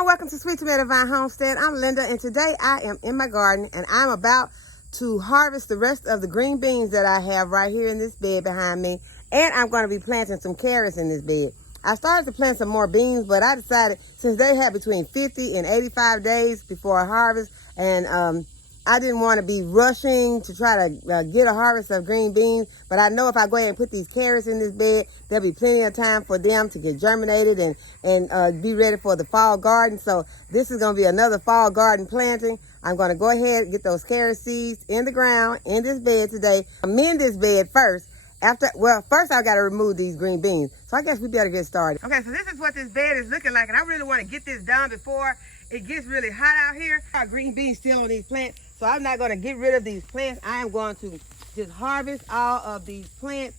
everyone, welcome to Sweet Tomato Vine Homestead. I'm Linda, and today I am in my garden and I'm about to harvest the rest of the green beans that I have right here in this bed behind me, and I'm going to be planting some carrots in this bed. I started to plant some more beans, but I decided since they have between 50 and 85 days before I harvest, and I didn't want to be rushing to try to get a harvest of green beans, but I know if I go ahead and put these carrots in this bed, there'll be plenty of time for them to get germinated and be ready for the fall garden. So this is going to be another fall garden planting. I'm going to go ahead and get those carrot seeds in the ground in this bed today. Amend this bed first. First I got to remove these green beans. So I guess we better get started. Okay, so this is what this bed is looking like, and I really want to get this done before it gets really hot out here. Our green beans still on these plants, so I'm not going to get rid of these plants. I am going to just harvest all of these plants,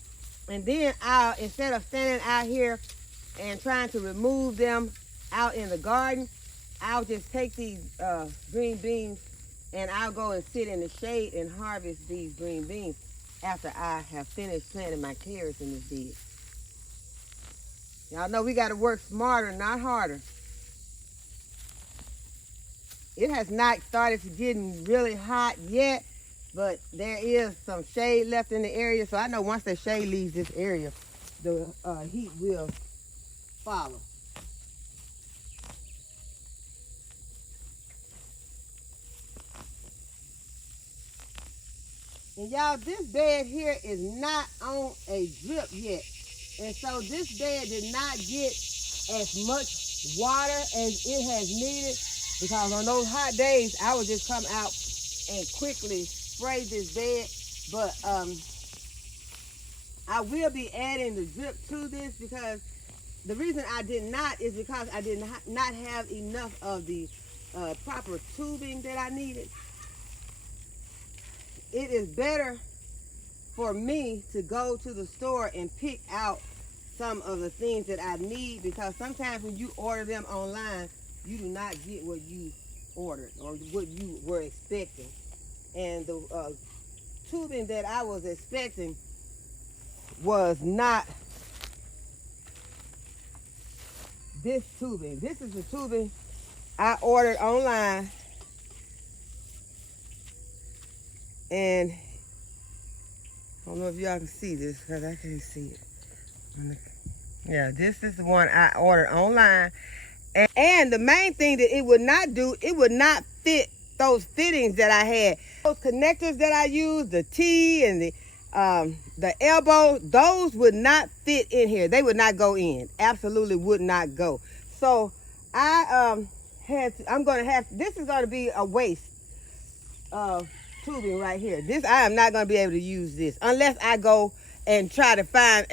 and then instead of standing out here and trying to remove them out in the garden, I'll just take these green beans and I'll go and sit in the shade and harvest these green beans after I have finished planting my carrots in this bed. Y'all know we got to work smarter, not harder. It has not started to getting really hot yet, but there is some shade left in the area. So I know once the shade leaves this area, the heat will follow. And y'all, this bed here is not on a drip yet. And so this bed did not get as much water as it has needed, because on those hot days, I would just come out and quickly spray this bed. But I will be adding the drip to this, because the reason I did not is because I did not have enough of the proper tubing that I needed. It is better for me to go to the store and pick out some of the things that I need, because sometimes when you order them online, you do not get what you ordered or what you were expecting. And the tubing that I was expecting was not this tubing. This is the tubing I ordered online. And I don't know if y'all can see this, because I can't see it. Yeah, this is the one I ordered online. And the main thing that it would not do, it would not fit those fittings that I had. Those connectors that I used, the T and the elbow, those would not fit in here. They would not go in. Absolutely would not go. So I'm going to have, this is going to be a waste of tubing right here. This, I am not going to be able to use this unless I go and try to find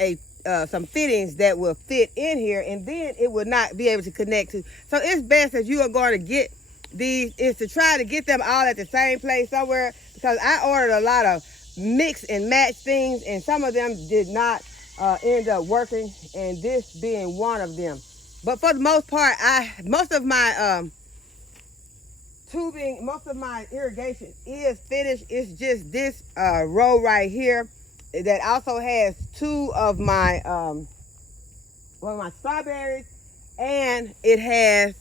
some fittings that will fit in here, and then it would not be able to connect to. So it's best if you are going to get these, is to try to get them all at the same place somewhere, because I ordered a lot of mix and match things, and some of them did not end up working, and this being one of them. But for the most part, most of my tubing, most of my irrigation is finished. It's just this row right here that also has two of my one of my strawberries, and it has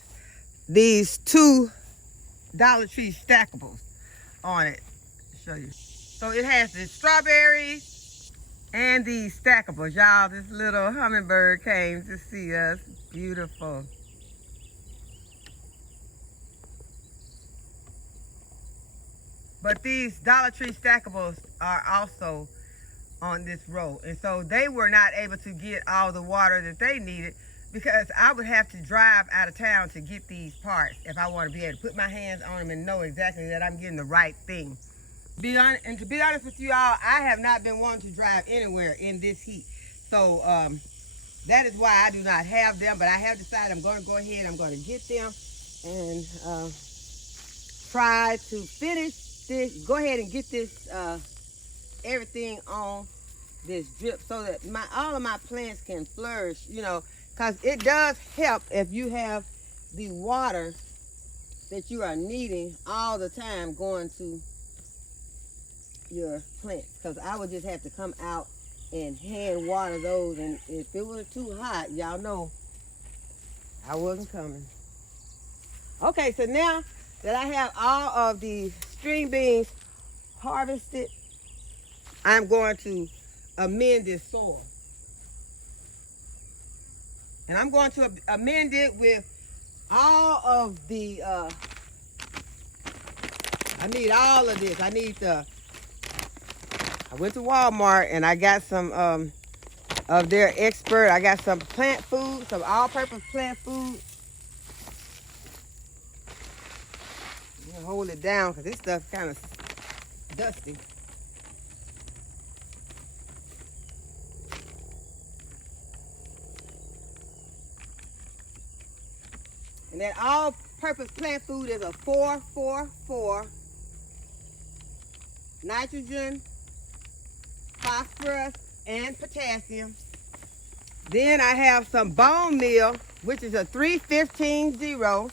these two Dollar Tree stackables on it. I'll show you. So it has the strawberries and these stackables. Y'all, this little hummingbird came to see us. Beautiful. But these Dollar Tree stackables are also on this row. And so they were not able to get all the water that they needed, because I would have to drive out of town to get these parts if I want to be able to put my hands on them and know exactly that I'm getting the right thing. To be honest with you all, I have not been wanting to drive anywhere in this heat. So that is why I do not have them, but I have decided I'm going to go ahead, I'm going to get them and try to finish this, go ahead and get this everything on this drip, so that all of my plants can flourish, you know, because it does help if you have the water that you are needing all the time going to your plants, because I would just have to come out and hand water those, and if it was too hot, y'all know I wasn't coming. Okay, so now that I have all of the string beans harvested, I'm going to amend this soil. And I'm going to amend it with all of the, I need all of this. I went to Walmart and I got some of their expert. I got some plant food, some all-purpose plant food. I'm gonna hold it down because this stuff kind of dusty. And that all-purpose plant food is a 4-4-4 nitrogen, phosphorus, and potassium. Then I have some bone meal, which is a 3-15-0.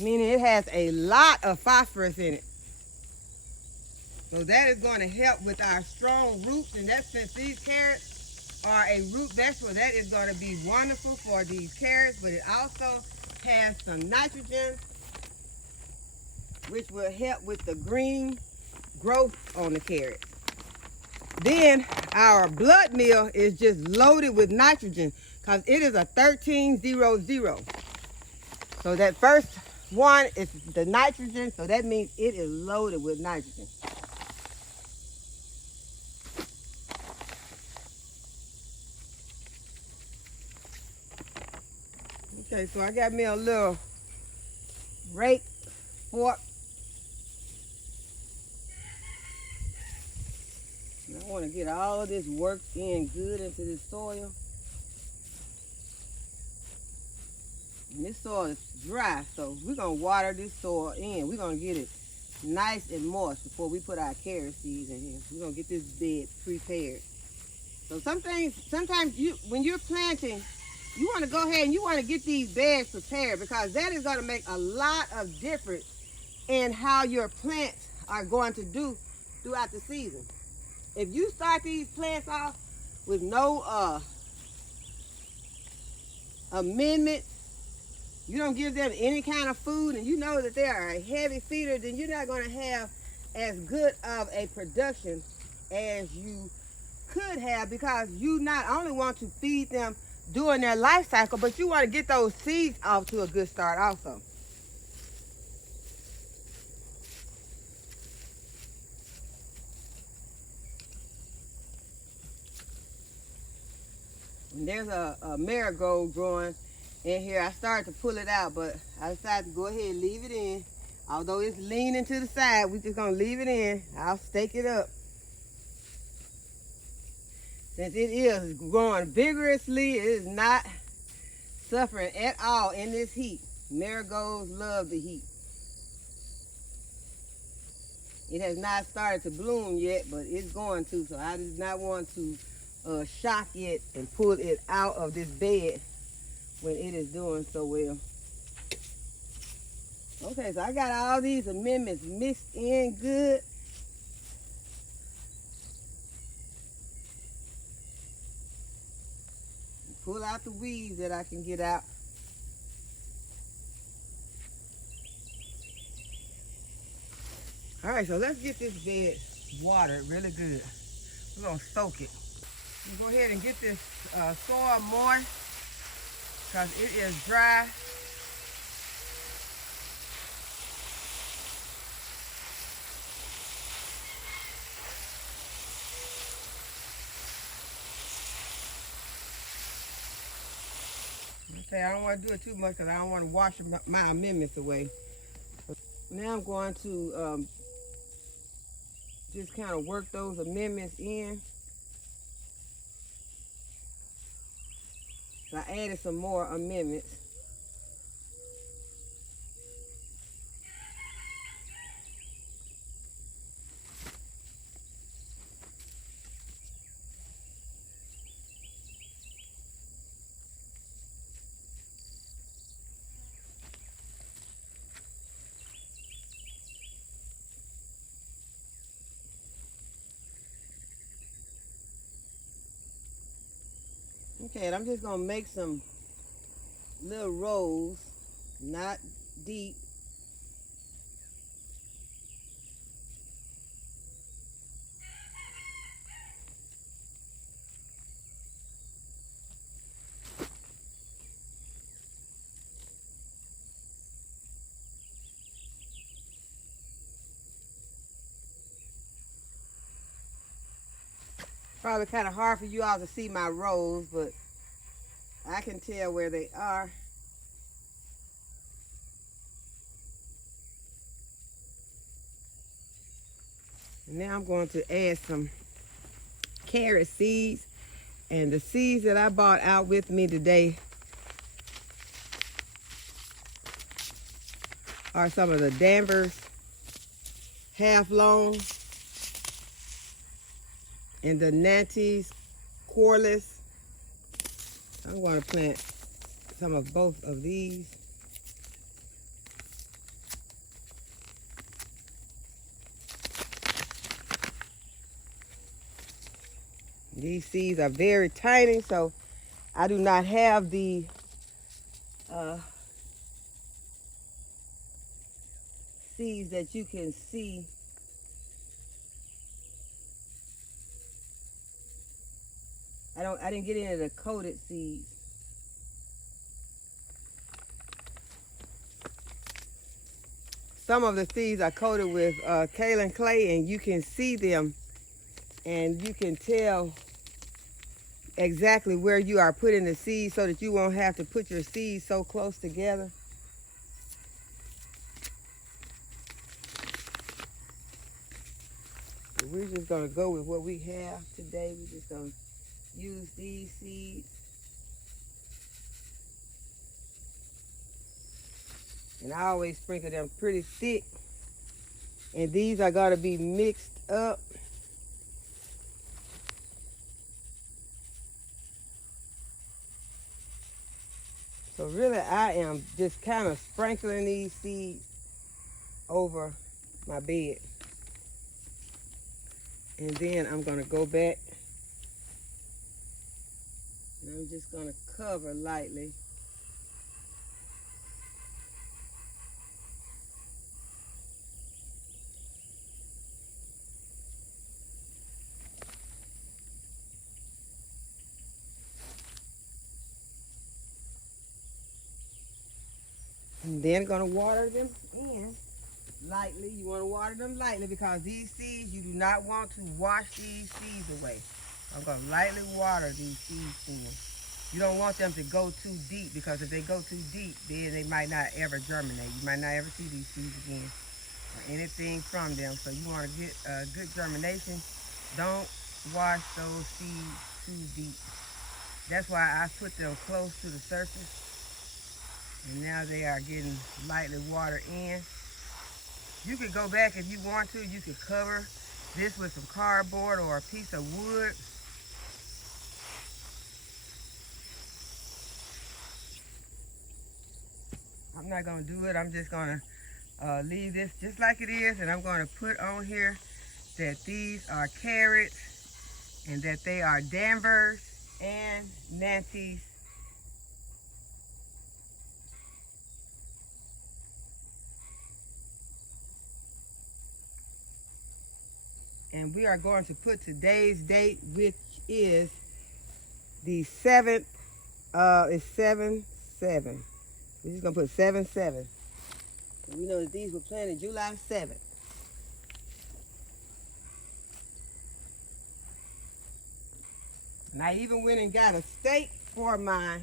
Meaning it has a lot of phosphorus in it. So that is going to help with our strong roots, and that since these carrots are a root vegetable, that is going to be wonderful for these carrots, but it also has some nitrogen, which will help with the green growth on the carrots. Then our blood meal is just loaded with nitrogen because it is a 13-0-0. So that first one is the nitrogen, so that means it is loaded with nitrogen. Okay, so I got me a little rake fork. And I want to get all of this worked in good into this soil. And this soil is dry, so we're going to water this soil in. We're going to get it nice and moist before we put our carrot seeds in here. We're going to get this bed prepared. So sometimes when you're planting, you want to go ahead and you want to get these beds prepared because that is going to make a lot of difference in how your plants are going to do throughout the season. If you start these plants off with no amendment, you don't give them any kind of food, and you know that they are a heavy feeder, then you're not going to have as good of a production as you could have, because you not only want to feed them during their life cycle, but you want to get those seeds off to a good start also. And there's a marigold growing in here. I started to pull it out, but I decided to go ahead and leave it in. Although it's leaning to the side, we're just going to leave it in. I'll stake it up. Since it is growing vigorously, it is not suffering at all in this heat. Marigolds love the heat. It has not started to bloom yet, but it's going to, so I do not want to shock it and pull it out of this bed when it is doing so well. Okay, so I got all these amendments mixed in good. Pull out the weeds that I can get out. All right, so let's get this bed watered really good. We're gonna soak it. Go ahead and get this soil moist because it is dry. Okay, I don't want to do it too much because I don't want to wash my amendments away. Now I'm going to just kind of work those amendments in. So I added some more amendments. Okay, and I'm just gonna make some little rows, not deep. Probably kind of hard for you all to see my rows, but I can tell where they are. And now I'm going to add some carrot seeds. And the seeds that I bought out with me today are some of the Danvers half long and the Nantes Corliss. I'm going to plant some of both of these. These seeds are very tiny, so I do not have the seeds that you can see. I didn't get any of the coated seeds. Some of the seeds are coated with kaolin clay, and you can see them, and you can tell exactly where you are putting the seeds so that you won't have to put your seeds so close together. But we're just gonna go with what we have today. We're just gonna use these seeds. And I always sprinkle them pretty thick. And these are gonna be mixed up. So really, I am just kind of sprinkling these seeds over my bed. And then I'm gonna go back and I'm just gonna cover lightly. And then gonna water them in lightly. You want to water them lightly because these seeds, you do not want to wash these seeds away. I'm gonna lightly water these seeds in. You don't want them to go too deep, because if they go too deep, then they might not ever germinate. You might not ever see these seeds again or anything from them. So you want to get a good germination. Don't wash those seeds too deep. That's why I put them close to the surface. And now they are getting lightly watered in. You could go back if you want to. You could cover this with some cardboard or a piece of wood. I'm not going to do it. I'm just going to leave this just like it is. And I'm going to put on here that these are carrots and that they are Danvers and Nantes. And we are going to put today's date, which is the 7th. It's 7/7. We're just going to put 7/7. We know that these were planted July 7th. And I even went and got a stake for my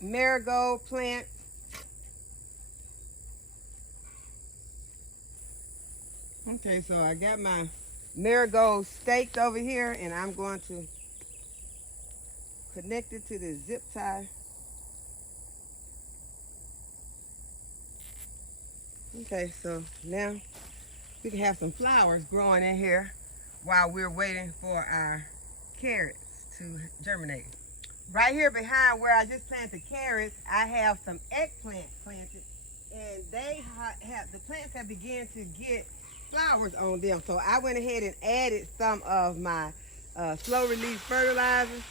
marigold plant. Okay, so I got my marigold staked over here, and I'm going to connect it to the zip tie. Okay, so now we can have some flowers growing in here while we're waiting for our carrots to germinate. Right here behind where I just planted carrots, I have some eggplant planted, and the plants have begun to get flowers on them. So I went ahead and added some of my slow release fertilizer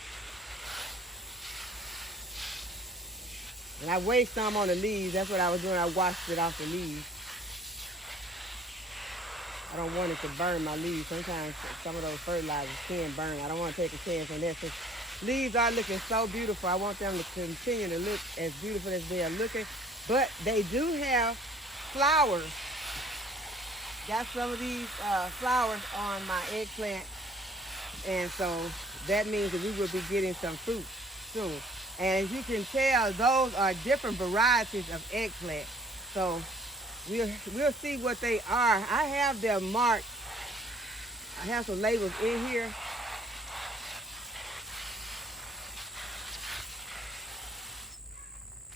And I waste some on the leaves. That's what I was doing. I washed it off the leaves. I don't want it to burn my leaves. Sometimes some of those fertilizers can burn. I don't want to take a chance on that. Since leaves are looking so beautiful, I want them to continue to look as beautiful as they are looking. But they do have flowers. Got some of these flowers on my eggplant. And so that means that we will be getting some fruit soon. And as you can tell, those are different varieties of eggplant. So we'll see what they are. I have them marked. I have some labels in here.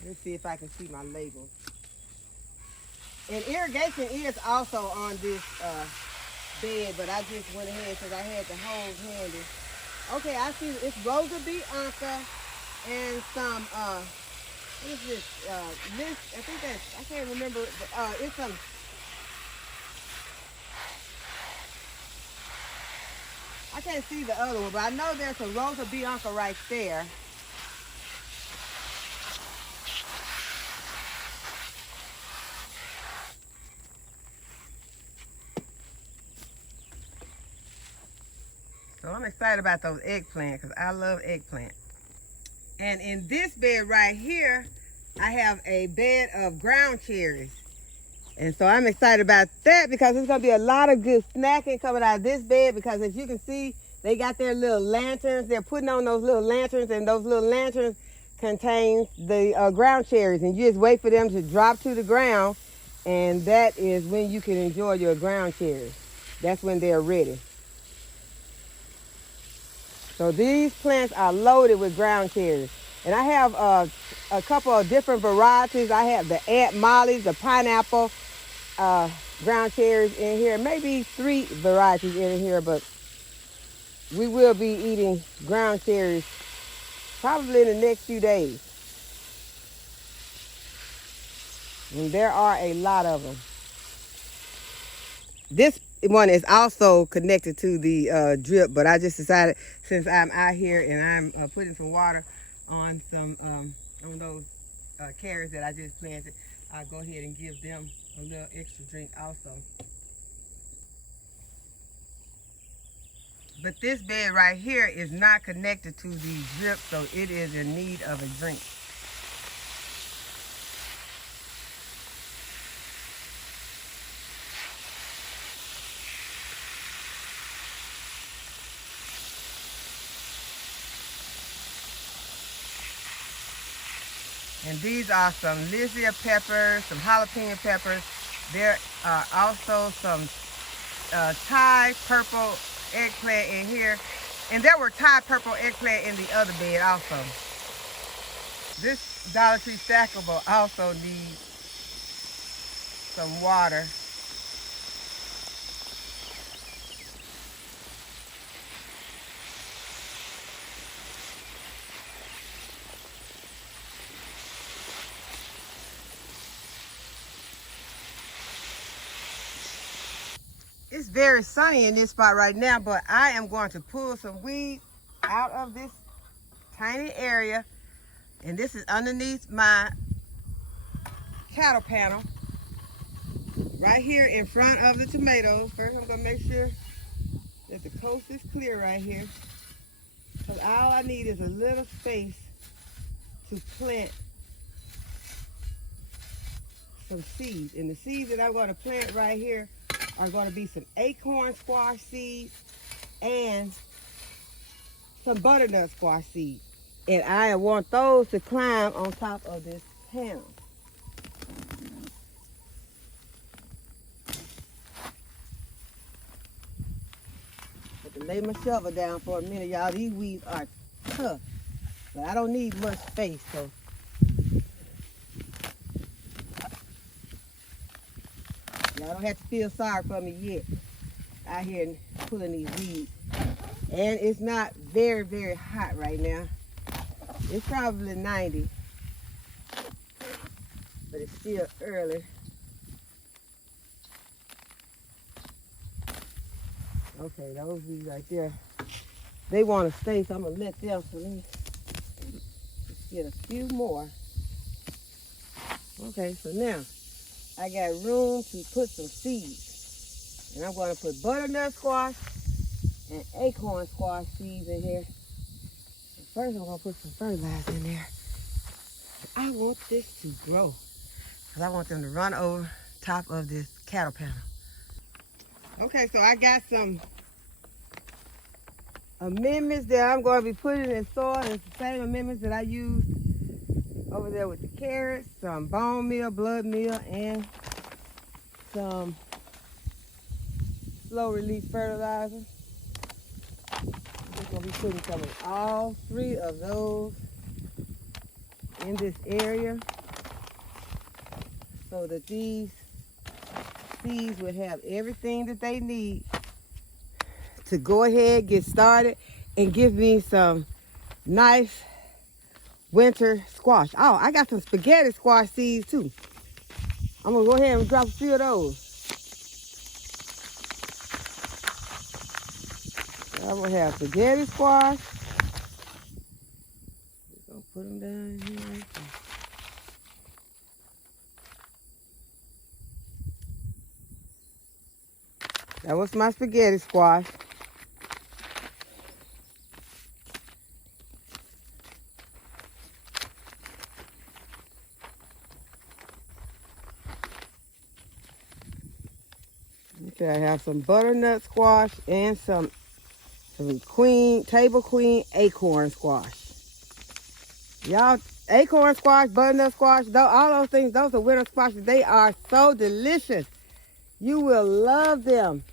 Let's see if I can see my labels. And irrigation is also on this bed, but I just went ahead because I had the hose handy. Okay, I see it's Rosa Bianca and some what is this? This, I think that's, I can't remember, it's some, I can't see the other one, but I know there's a Rosa Bianca right there. So I'm excited about those eggplant because I love eggplant. And in this bed right here, I have a bed of ground cherries. And so I'm excited about that because there's going to be a lot of good snacking coming out of this bed because as you can see, they got their little lanterns. They're putting on those little lanterns, and those little lanterns contain the ground cherries. And you just wait for them to drop to the ground, and that is when you can enjoy your ground cherries. That's when they're ready. So these plants are loaded with ground cherries. And I have a couple of different varieties. I have the Aunt Molly's, the pineapple ground cherries in here. Maybe 3 varieties in here, but we will be eating ground cherries probably in the next few days. And there are a lot of them. This one is also connected to the drip, but I just decided since I'm out here and I'm putting some water on some on those carrots that I just planted, I'll go ahead and give them a little extra drink also. But this bed right here is not connected to the drip, so it is in need of a drink. And these are some HISEA peppers, some jalapeno peppers. There are also some Thai purple eggplant in here. And there were Thai purple eggplant in the other bed also. This Dollar Tree stackable also needs some water. It's very sunny in this spot right now, but I am going to pull some weeds out of this tiny area. And this is underneath my cattle panel, right here in front of the tomatoes. First, I'm gonna make sure that the coast is clear right here, because all I need is a little space to plant some seeds. And the seeds that I'm gonna plant right here are going to be some acorn squash seeds and some butternut squash seeds. And I want those to climb on top of this panel. Have to lay my shovel down for a minute, y'all. These weeds are tough, but I don't need much space, so. Y'all don't have to feel sorry for me yet. Out here pulling these weeds. And it's not very, very hot right now. It's probably 90. But it's still early. Okay, those weeds right there, they want to stay, so I'm going to let them. So let me just get a few more. Okay, so now I got room to put some seeds. And I'm going to put butternut squash and acorn squash seeds in here. And first, I'm going to put some fertilizer in there. I want this to grow because I want them to run over top of this cattle panel. Okay, so I got some amendments that I'm going to be putting in soil. And it's the same amendments that I used over there with the carrots, some bone meal, blood meal, and some slow release fertilizer. I'm just going to be putting some of all 3 of those in this area so that these seeds will have everything that they need to go ahead, get started, and give me some nice winter squash. Oh, I got some spaghetti squash seeds too. I'm gonna go ahead and drop a few of those. I'm gonna have spaghetti squash. Just gonna put them down here right there. That was my spaghetti squash. Okay, I have some butternut squash and some table queen acorn squash. Y'all, acorn squash, butternut squash, all those things, those are winter squashes. They are so delicious. You will love them.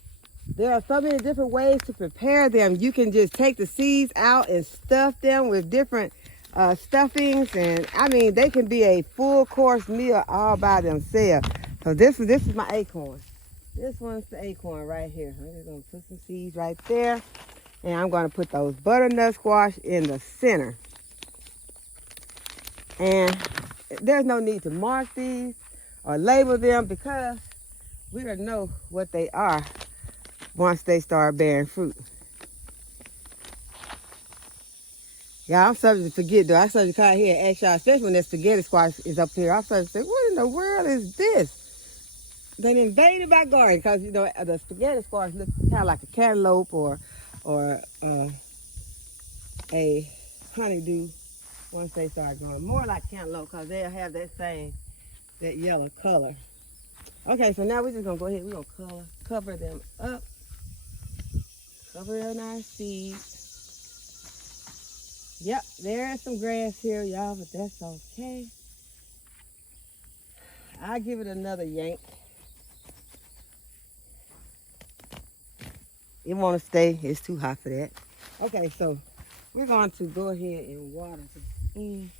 There are so many different ways to prepare them. You can just take the seeds out and stuff them with different stuffings, and I mean, they can be a full course meal all by themselves. So this is my acorn. This one's the acorn right here. I'm just gonna put some seeds right there, and I'm gonna put those butternut squash in the center. And there's no need to mark these or label them because we don't know what they are once they start bearing fruit. Yeah, I'm subject to forget though. I subject to come here and ask y'all, especially when that spaghetti squash is up here. I'm subject to say, what in the world is this? They invaded my garden because, you know, the spaghetti squash looks kind of like a cantaloupe or a honeydew once they start growing. More like cantaloupe because they'll have that yellow color. Okay, so now we're just going to go ahead. We're going to cover them up. Cover them nice seeds. Yep, there's some grass here, y'all, but that's okay. I'll give it another yank. It won't stay. It's too hot for that. Okay, so we're going to go ahead and water this.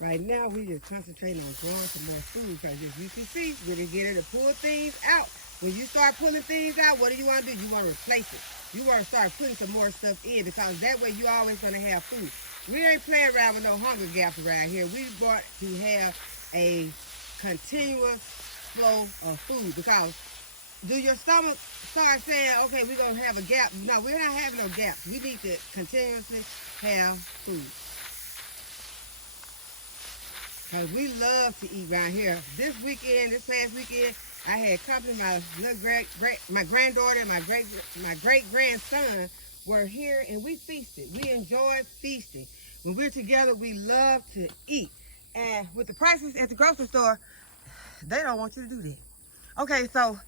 Right now, we just concentrating on growing some more food because as you can see, we're getting to pull things out. When you start pulling things out, what do you want to do? You want to replace it. You want to start putting some more stuff in because that way you're always going to have food. We ain't playing around with no hunger gaps around here. We want to have a continuous flow of food because do your stomach start saying, okay, we're going to have a gap? No, we're not having no gaps. We need to continuously have food. Because we love to eat around here. This past weekend, I had company. My granddaughter and my great grandson were here and we feasted. We enjoyed feasting. When we're together, we love to eat. And with the prices at the grocery store, they don't want you to do that. Okay, so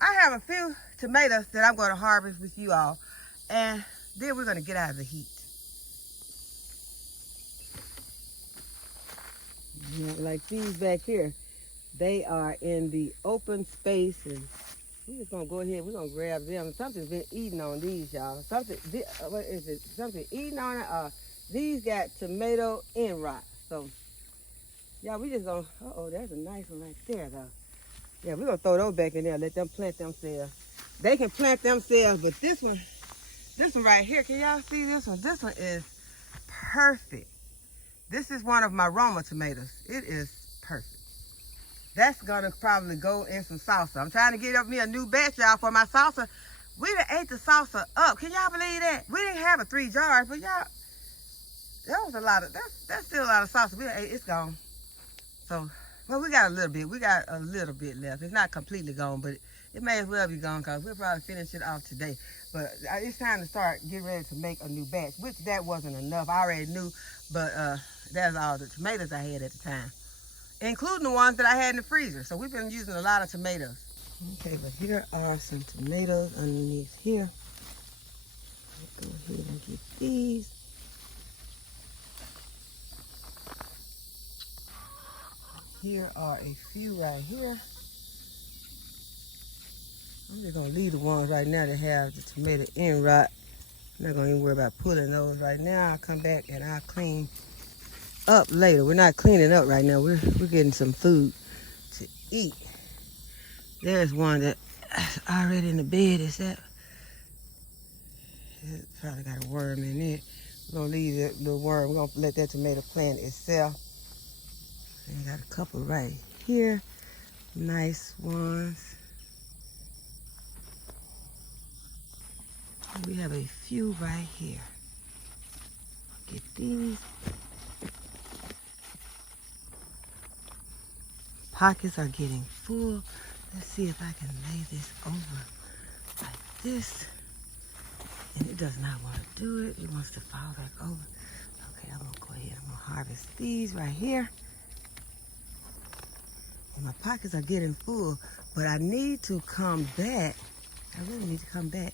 I have a few tomatoes that I'm going to harvest with you all. And then we're going to get out of the heat. Like these back here, they are in the open space, and we're just gonna go ahead. We're gonna grab them. Something's been eating on these, y'all. What is it? Something eating on it. These got tomato end rot. So, y'all, we just gonna. There's a nice one right there, though. Yeah, we're gonna throw those back in there. Let them plant themselves. They can plant themselves, but this one right here. Can y'all see this one? This one is perfect. This is one of my Roma tomatoes. It is perfect. That's gonna probably go in some salsa. I'm trying to get up me a new batch, y'all, for my salsa. We done ate the salsa up. Can y'all believe that? We didn't have 3 jars, but y'all, That was a lot of, that's still a lot of sauce. It's gone. So, well, we got a little bit. We got a little bit left. It's not completely gone, but it may as well be gone because we'll probably finish it off today. But it's time to start getting ready to make a new batch, which that wasn't enough. I already knew, but that's all the tomatoes I had at the time, including the ones that I had in the freezer. So we've been using a lot of tomatoes. Okay, but here are some tomatoes underneath here. Let's go ahead and get these. Here are a few right here. I'm just gonna leave the ones right now that have the tomato end rot. I'm not gonna even worry about pulling those right now. I'll come back and I'll clean up later. We're not cleaning up right now. We're getting some food to eat. There's one that's already in the bed. Is that? It probably got a worm in it. We're gonna leave that little worm. We're gonna let that tomato plant itself. And got a couple right here. Nice ones. We have a few right here. Get these. Pockets are getting full. Let's see if I can lay this over like this. And it does not want to do it. It wants to fall back over. Okay, I'm gonna go ahead. I'm gonna harvest these right here. And my pockets are getting full, but I need to come back. I really need to come back.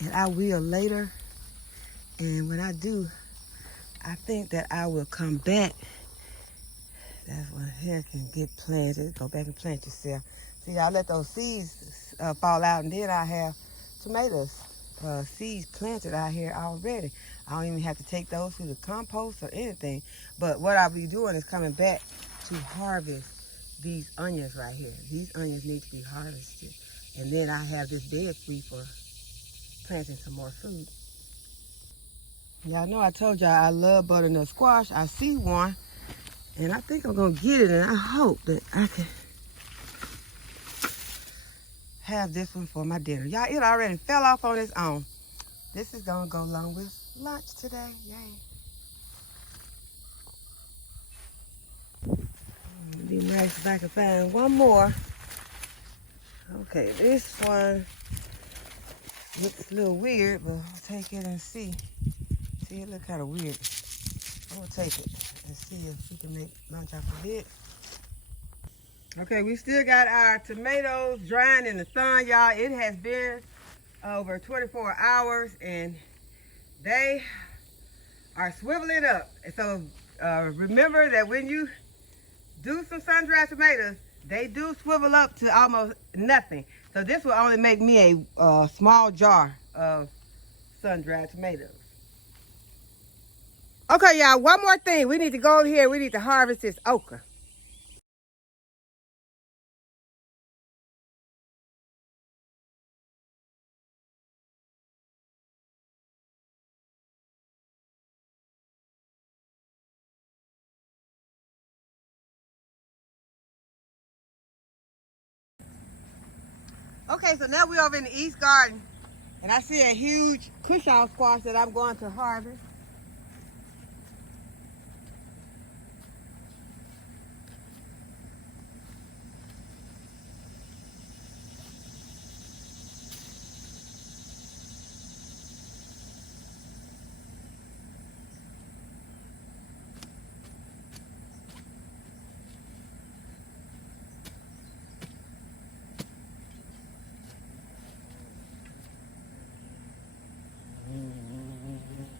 And I will later. And when I do, I think that I will come back. That's when hair can get planted. Go back and plant yourself. See, I let those seeds fall out, and then I have tomatoes seeds planted out here already. I don't even have to take those through the compost or anything. But what I'll be doing is coming back to harvest these onions right here. These onions need to be harvested. And then I have this bed free for planting some more food. Y'all know I told y'all I love butternut squash. I see one, and I think I'm gonna get it, and I hope that I can have this one for my dinner. Y'all, it already fell off on its own. This is gonna go along with lunch today. Yay. It'd be nice if I could find one more. Okay, this one looks a little weird, but I'll take it and see. See, it looks kind of weird. I'm gonna take it and see if we can make lunch off of it. Okay, we still got our tomatoes drying in the sun, y'all. It has been over 24 hours and they are swiveling up. And so remember that when you do some sun-dried tomatoes, they do swivel up to almost nothing. So this will only make me a small jar of sun-dried tomatoes. Okay, y'all, one more thing. We need to go over here. We need to harvest this okra. Okay, so now we're over in the East Garden, and I see a huge cushion squash that I'm going to harvest.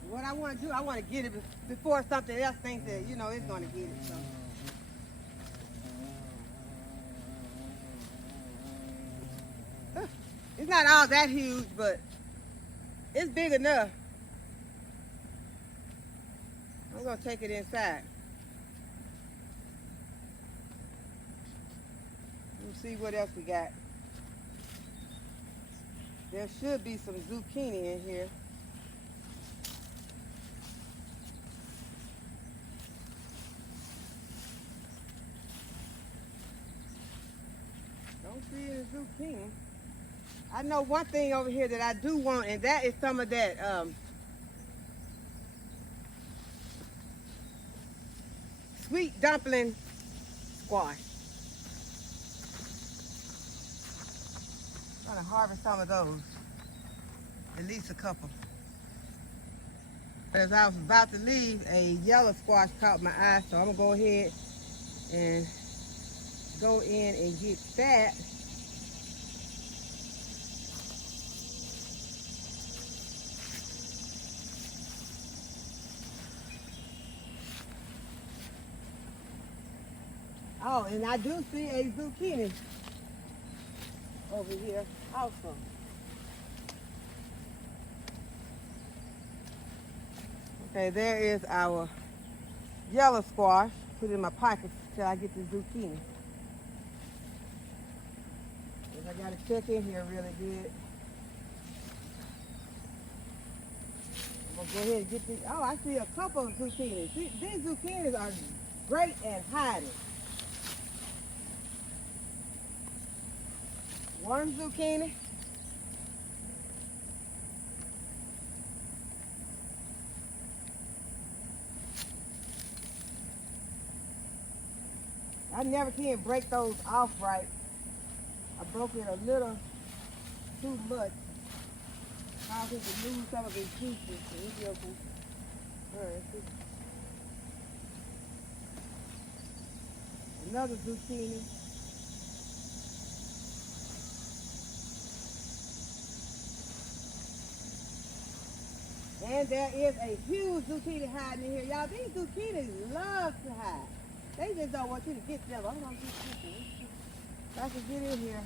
What I want to do, I want to get it before something else thinks that, you know, it's going to get it. So. It's not all that huge, but it's big enough. I'm going to take it inside. Let's see what else we got. There should be some zucchini in here. Don't see any zucchini. I know one thing over here that I do want, and that is some of that sweet dumpling squash. I'm gonna harvest some of those, at least a couple. As I was about to leave, a yellow squash caught my eye, so I'm gonna go ahead and go in and get that. Oh, and I do see a zucchini over here also. Okay, there is our yellow squash. Put it in my pocket till I get the zucchini. I gotta check in here really good. I'm gonna go ahead and get these. Oh, I see a couple of zucchinis. These zucchinis are great at hiding. One zucchini. I never can break those off right. I broke it a little too much. I think to lose some of its juices. So it'll be okay. All right, another zucchini. And there is a huge zucchini hiding in here. Y'all, these zucchinis love to hide. They just don't want you to get them. I'm going to get this. If I can get in here.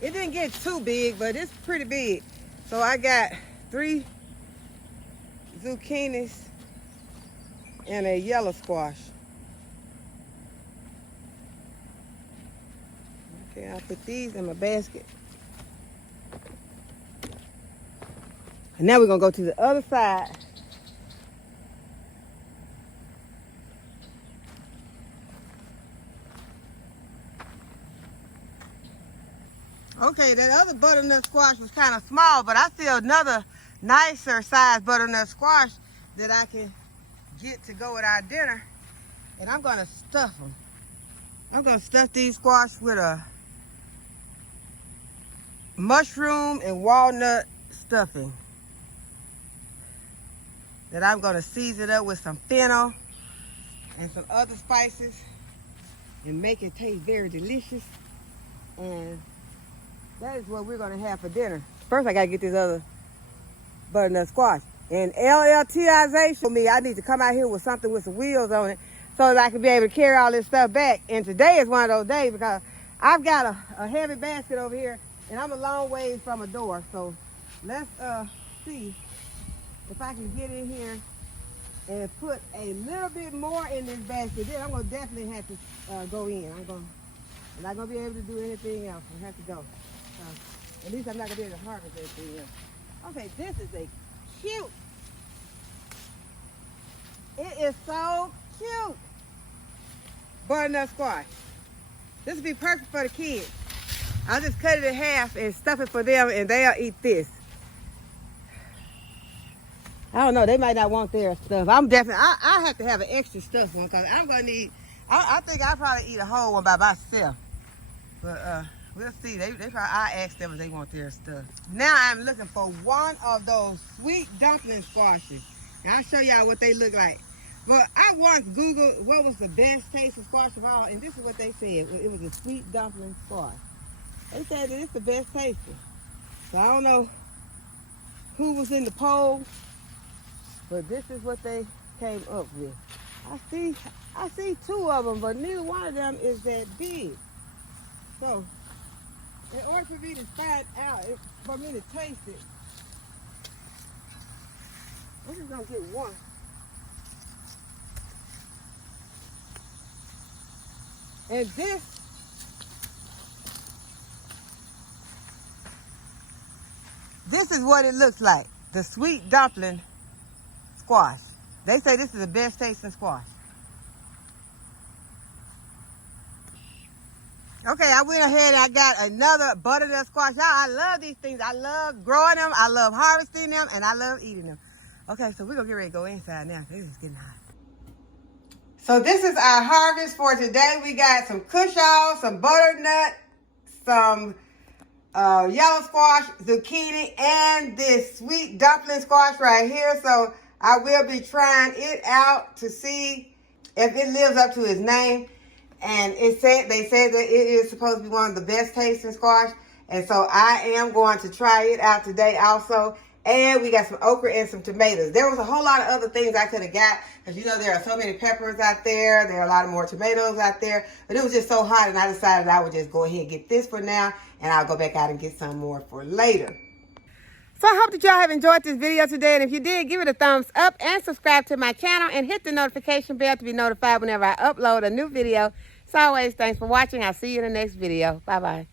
It didn't get too big, but it's pretty big. So I got 3 zucchinis and a yellow squash. Okay, I'll put these in my basket. And now we're gonna go to the other side. Okay, that other butternut squash was kind of small, but I see another nicer size butternut squash that I can get to go with our dinner. And I'm gonna stuff them. I'm gonna stuff these squash with a mushroom and walnut stuffing. That I'm gonna season up with some fennel and some other spices and make it taste very delicious. And that is what we're gonna have for dinner. First, I gotta get this other butternut squash. And LLTization for me, I need to come out here with something with some wheels on it so that I can be able to carry all this stuff back. And today is one of those days because I've got a heavy basket over here and I'm a long ways from a door. So let's see if I can get in here and put a little bit more in this basket. Then I'm gonna definitely have to go in. I'm not gonna be able to do anything else. I have to go. At least I'm not gonna be able to harvest anything else. Okay, this is a cute. It is so cute. Butternut squash. This would be perfect for the kids. I'll just cut it in half and stuff it for them and they'll eat this. I don't know, they might not want their stuff. I'm definitely, I have to have an extra stuffed one because I'm gonna need, I think I'll probably eat a whole one by myself. But we'll see. They probably, I ask them if they want their stuff. Now I'm looking for one of those sweet dumpling squashes. Now I'll show y'all what they look like. But I once Googled what was the best taste of squash of all, and this is what they said. It was a sweet dumpling squash. They said that it's the best tasting. So I don't know who was in the poll, but this is what they came up with. I see 2 of them, but neither one of them is that big. So, in order for me to find out, for me to taste it, I'm just gonna get one. And this is what it looks like. the sweet dumpling squash. They say this is the best tasting squash. Okay, I went ahead and I got another butternut squash. Y'all, I love these things. I love growing them. I love harvesting them. And I love eating them. Okay, so we're going to get ready to go inside now. It's getting hot. So this is our harvest for today. We got some cushaw, some butternut, some yellow squash, zucchini, and this sweet dumpling squash right here. So I will be trying it out to see if it lives up to its name. And they said that it is supposed to be one of the best tasting squash. And so I am going to try it out today also. And we got some okra and some tomatoes. There was a whole lot of other things I could have got. Because you know there are so many peppers out there. There are a lot of more tomatoes out there. But it was just so hot and I decided I would just go ahead and get this for now. And I'll go back out and get some more for later. So I hope that y'all have enjoyed this video today. And if you did, give it a thumbs up and subscribe to my channel. And hit the notification bell to be notified whenever I upload a new video. As always, thanks for watching. I'll see you in the next video. Bye-bye.